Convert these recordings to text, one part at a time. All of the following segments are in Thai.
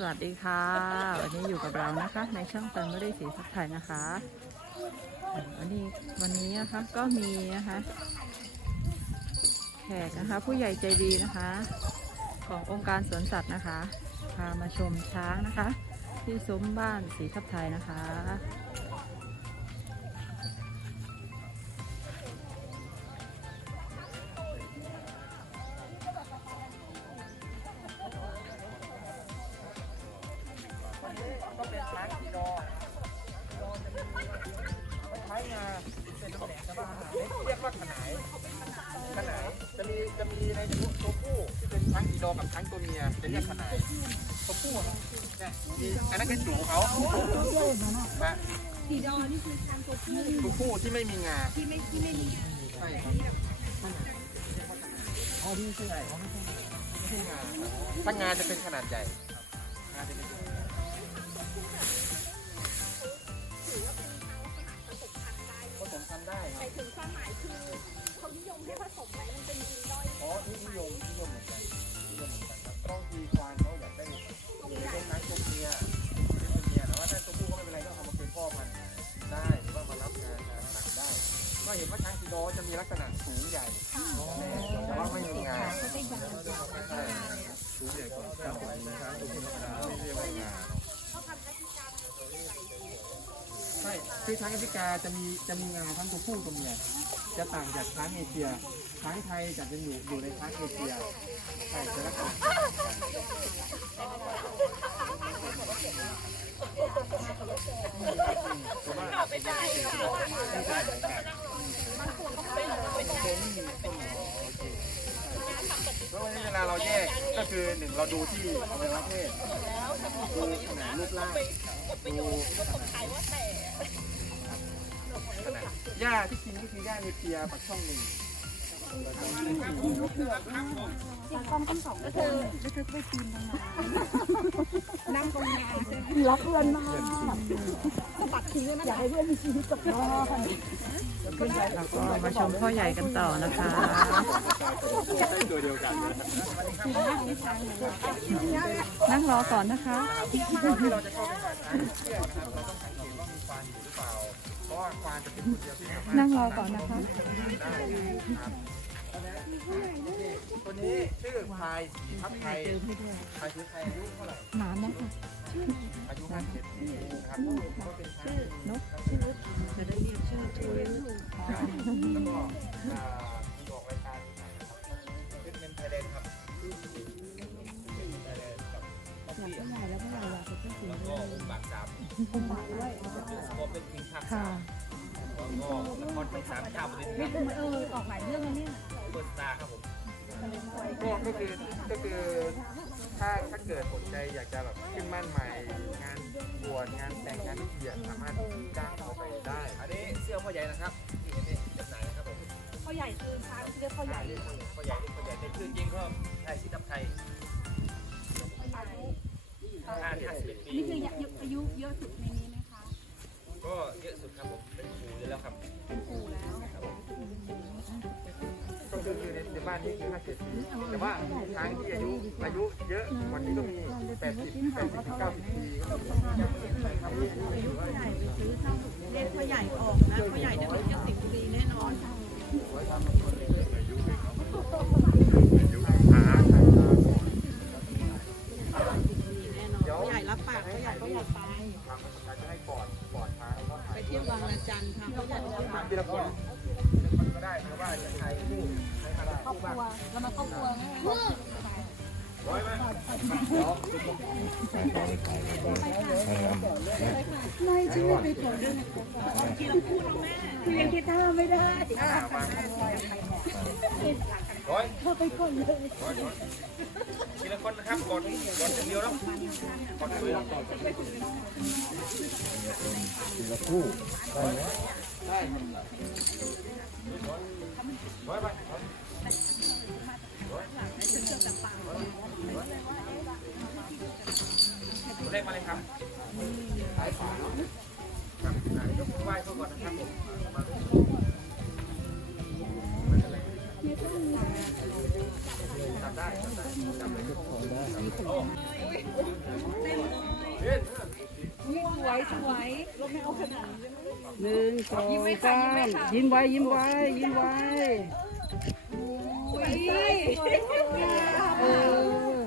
สวัสดีค่ะ วันนี้อยู่กับเรานะคะ ในช่องตันไม่ได้สีสักไทยนะคะวันนี้วันนี้นะคะก็มีนะคะแขกนะคะ ผู้ใหญ่ใจดีนะคะ ขององค์การสวนสัตว์นะคะ พามาชมช้างนะคะ ที่ซุ้มบ้านสีทับไทยนะคะ ช้างกีดอกับช้างตัวเมียจะเรียกขนายตัวผู้อะเนี่ยมีอันนั้นคือจูเขานะสีดอนี่คือช้างตัวผู้ตัวผู้ที่ไม่มีงาที่ไม่ที่ไม่มีใช่ครับอ๋อที่ใช่ไม่ใช่งาถ้างาจะเป็นขนาดใหญ่งาจะเป็นผสมพันธุ์ได้หมายถึงความหมายคือเขานิยมให้ผสมไหมมันเป็นยีนด้อยอ๋อนิยมนิยม คือช้างแอฟริกาจะมีจะมีงาทั้งตัวผู้ตัวเมียจะต่างจากช้างเอเชีย ช้างไทยจะเป็นอยู่อยู่ในช้างเอเชียใช่จะลักษณะแล้ววันนี้เวลาเราแยกก็คือหนึ่งเราดูที่อวัยวะเพศดูขนาดรูปร่าง ประโยชน์ก็ตรงขายว่าแต่ หญ้าที่กินก็คือหญ้าในเปียปักช่องหนึ่ง รักเพื่อนมากปัดทิ้งนะอยากให้เพื่อนมีชีวิตกับน้องเราก็มาชมพ่อใหญ่กันต่อนะคะตัวเดียวกันนั่งรอก่อนนะคะที่เราจะเข้าไปหาช้างเชือกนะครับเราต้องสังเกตว่ามีควานอยู่หรือเปล่าเพราะคะนั่งรอก่อนนะคะ ครับตัวนี้ชื่อพายสีทับไทยพายสีไทยอายุเท่าไหร่นานนะคะอายุ57ปีนะครับก็เป็นช้างนกจะได้เรียกชื่อถูกแล้วก็อ่ามีออกรายการเป็นเมนไทยแลนด์ครับไทยแลนด์กับอยากผู้ใหญ่แล้วผู้ใหญ่อยากจะพูดถึงก็องค์บากสามผมหมายด้วยก็เป็นทีมภาคสามแล้วก็ละครทั้งสามเจ้าประเด็นนี่คือเออออกหลายเรื่องแล้วเนี่ย เปิดตาครับผมก็ก็คือก็คือถ้าถ้าเกิดสนใจอยากจะแบบขึ้นบ้านใหม่ งานบวชงานแต่งงานพิธีอะสามารถจ้างเขาไปได้ อันนี้เสื้อพ่อใหญ่นะครับที่เห็นนี่จำหน่ายนะครับผมพ่อใหญ่คือช้างที่เรียกพ่อใหญ่พ่อใหญ่นี่พ่อใหญ่ในชื่อจริงก็ไทยสิทับไทยห้าห้าสิบเอ็ดปีนี่คืออายุเยอะสุดในนี้ไหมคะ ก็เยอะสุดครับานี้คือ50ปีแต่ว่าช้างที่อายุอายุเยอะกวันนี้ก็มี80 80 90ปีเรียกพ่อใหญ่ออกนะพ่อใหญ่เดี๋ยวมันจะสิบปีแน่นอน ไม่ชื่อไปก่อนเรียนกีตาร์ไม่ได้ร้อยเข้าไปก่อนเลยทีละคนนะครับกดกดอย่เดียวแล้วกดเลยร้อยไปตัวเล วยสวยหนึ่งสองสามยิ้มไว้ยิ้มไว้ยิ้มไว้เออ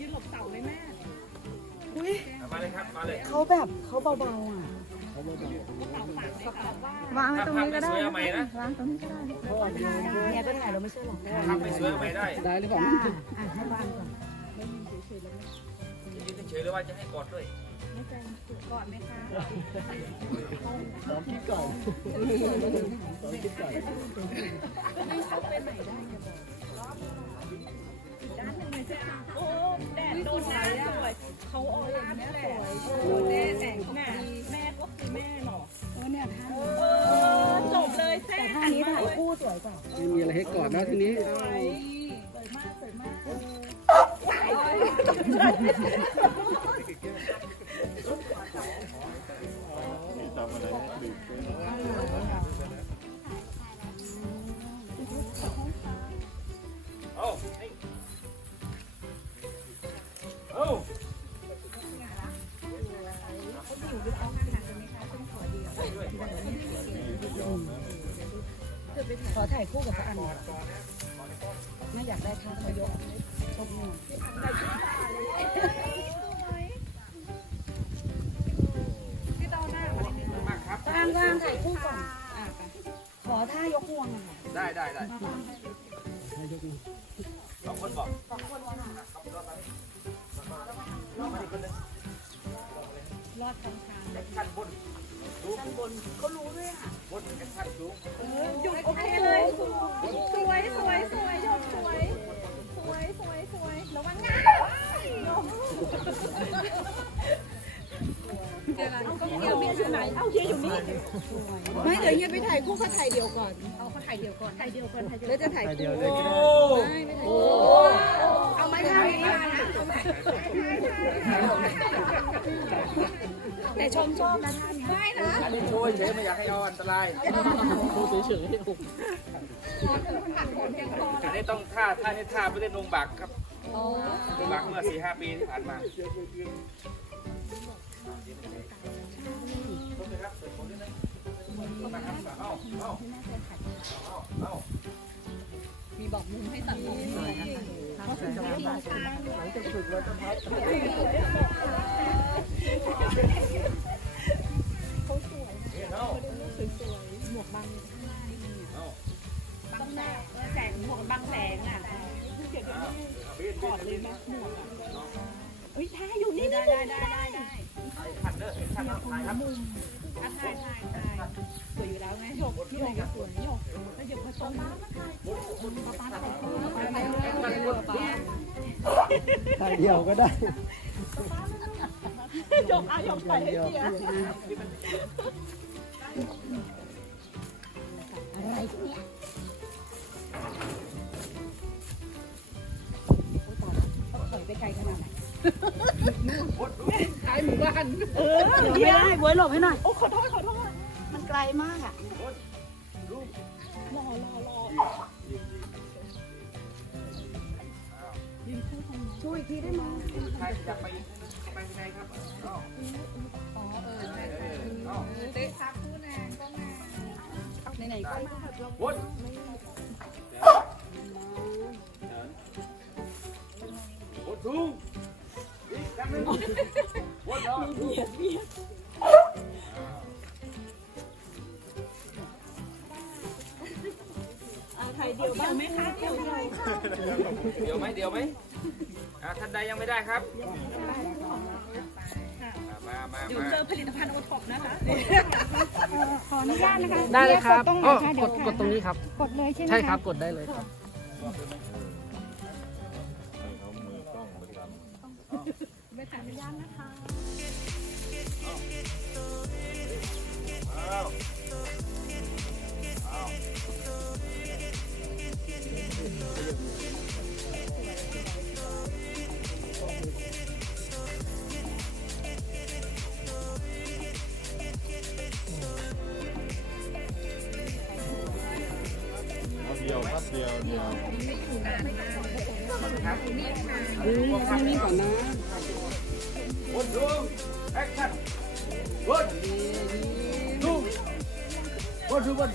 ยืนหลบเสาเลยแม่มาเลยครับมาเลยเขาแบบเขาเบาๆอะวางไว้ตรงนี้ก็ได้ภาพไม่สวยเอาใหม่นะวางตรงนี้ก็ได้เนี่ยก็ถ่ายเราไม่ใช่หรอกทำไม่สวยเอาใหม่ได้ได้หรือเปล่าอะให้บ้านก่อน ยืนเฉยๆหรือว่าจะให้กอดด้วยก่อนไหมคะลองคิดก่อนลองคิดก่อนด้ ขอถ่ายคู่กับพระอันหน่อยไม่อยากได้ท่าเขายกชมหน่อยากครับพระอันว่างถ่ายคู่ก่อนขอท่ายกงวงอะค่ะได้ได้ได้สองคนบอกรอดทางทางแอคชั่นบนชั้นบนเขารู้ด้วยอะบนแอคชั่นสูงหยุดโอเคเลยสวยสวยสวยหยดสวยสวยสวยสวยระวังงา เดี๋ยวเราต้องเดี๋ยวเมียอยู่ไหนเอ้าเฮียอยู่นี่ไม่เดี๋ยวเฮียไปถ่ายคู่เขาถ่ายเดียวก่อนเอาเขาถ่ายเดียวก่อนถ่ายเดียวก่อนถ่ายเดียวแล้วจะถ่ายคู่โอ้เอาไหมท่านี้แต่ชมชอบนะท่านี้ได้นะอันนี้โชว์เฉยไม่อยากให้เอาอันตรายดูเฉยอันนี้ต้องท่าท่านี้ท่าไปเล่นลงบักครับลงบักเมื่อสี่ห้าปีที่ผ่านมา มีบอกมุมให้ตัดมุมด้วยภาพสวยงามต้องแดดแสงหมวกบังแสงอะกอดเลยไหมหมวกอะเฮ้ยท่าอยู่นี่ได้ได้ได้ได้ได้ขันเด้อขันเอาถ่ายครับอะถ่ายถ่ายถ่ายสวยอยู่แล้วไงหยกหยกสวยหยกแล้วหยกผสมป้ ถ่ายป้าป้าถ่ายคู่ป้าถ่ายคู่ป้าถ่ายเดียวก็ได้หยกอ่หยกถ่ายให้เกียร์ถอยไปไกลขนาดไหน ขายหมู่บ้านเออไม่ได้บวยหลบให้หน่อย โอ้ขอโทษขอโทษ มันไกลมากอะรอรอรอช่วยอีกทีได้ไหมใครจะไปไปที่ไหนครับเอาอ๋อเออใช่ใช่เตะซับคู่นางก็มาไหนๆก็มาวนวนสูง เดียวบ้างไหมคะเดียวเลยเดี๋ยวไหมเดี๋ยวไหมอ่าท่านใดยังไม่ได้ครับอ่ามามาเดี๋ยวมาเจอผลิตภัณฑ์โอท็อปนะคะขออนุญาตนะคะได้เลยครับตรงไหนอ๋อคะกเดี๋ยดวกดตรงนี้ครับ กดเลยใช่ไหมใช่คะครับ กดได้เลยครับ ออนุญาตนะคะเอาเอาเดียวครับเดีดียวเดียวดูที่นี่ก่อนนะ บน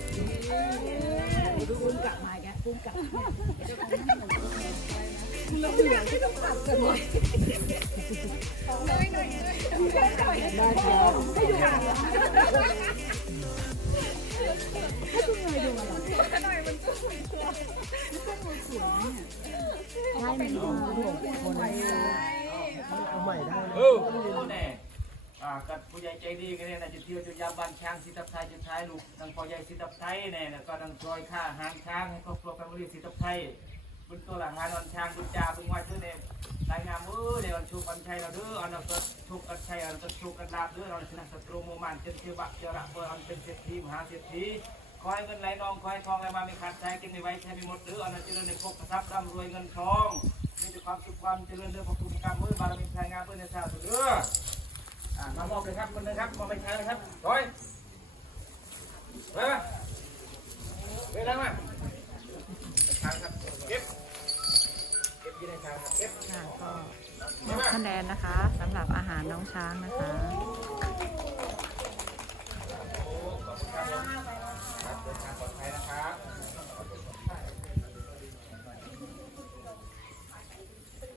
ดูบนกุ้งกลับมาแกกุ้งกลับได้ครับเออแน่ อ่ากับผู้ใหญ่ใจดีกันเนี่ยนะจะเที่ยวจะยามบ้านช้างสิทับไทยจะท้ายลูกทางพ่อใหญ่สิทับไทยเนี่ยนะก็ทางซอยค่าหารช้างให้ครอบครัวแฟมิลี่สิทับไทยบนตัวหลังงานวันช้างบุญจาบึงว่าชื่อเนี่ยรายงานมือเดี๋ยววันชุกวันชัยเราเด้ออันนั้นก็ชุกกันชัยอันนั้นก็ชุกกันดาบเด้อเราชนะศัตรูโมมันเจนเทวะเจระเบอร์อันเป็นเศรษฐีมหาเศรษฐีขอให้เงินไหลนองขอให้ทองไหลมาไม่ขาดใจกินไม่ไหวใช้ไม่หมดเด้ออันนั้นเจริญในภพทรัพย์ร่ำรวยเงินทองมีแต่ความสุขความเจริญเด้อพระคุณกรรมมือบารมีพลังงานเพื่อนในชาติเด้อ อ่ามามอบเลยครับคนหนึงครับมาไปใช้เลยครับถอยมามาเวลามาไปช้างครับเก็บเก็บอยี่ในช้างครับเก็บก็มอบคะแนนนะคะสำหรับอาหารน้องช้างนะคะ ครับเดินทางปลอดภัยนะครับ